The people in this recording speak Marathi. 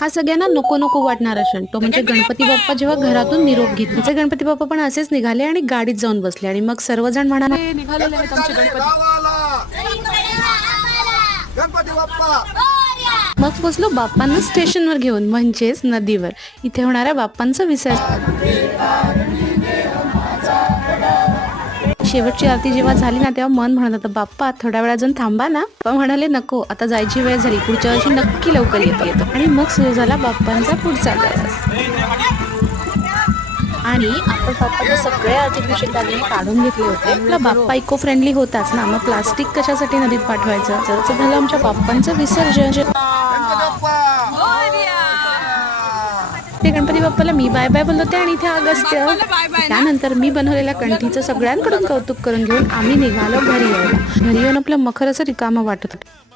हा सगळ्यांना नको नको वाटणारा क्षण तो म्हणजे गणपती बाप्पा जेव्हा घरातून निरोप घेतले. गणपती बाप्पा पण असेच निघाले आणि गाडीत जाऊन बसले आणि मग सर्वजण म्हणाले, निघालेले आहेत आमचे गणपती बाप्पा. मग पोचलो बाप्पांना स्टेशनवर घेऊन, म्हणजेच नदीवर. इथे होणाऱ्या बाप्पांचं विसर्जन. शेवटची आरती जेव्हा झाली ना, तेव्हा मन म्हणत होतं, बाप्पा थोड्या वेळा अजून थांबा ना. बाप्पा म्हणाले, नको, आता जायची वेळ झाली, पुढच्या वर्षी नक्की लवकर येतो. आणि मग सुरू झाला बाप्पांचा पुढचा प्रवास. आणि आपण बाप्पाचे सगळे आर्टिफिशियल दागिने काढून घेतले होते. आपला बाप्पा इको फ्रेंडली होताच ना, मग प्लास्टिक कशासाठी नदीत पाठवायचं. असं झालं आमच्या बाप्पांचं विसर्जन. ते गणपती बाप्पाला मी बाय बाय बोलवते आणि इथे अगस्त्य. त्यानंतर मी बनवलेल्या कंठीचं सगळ्यांकडून कौतुक करून घेऊन आम्ही निघालो घरी यायला. घरी येऊन आपलं मखर असं रिकामं वाटत होतं.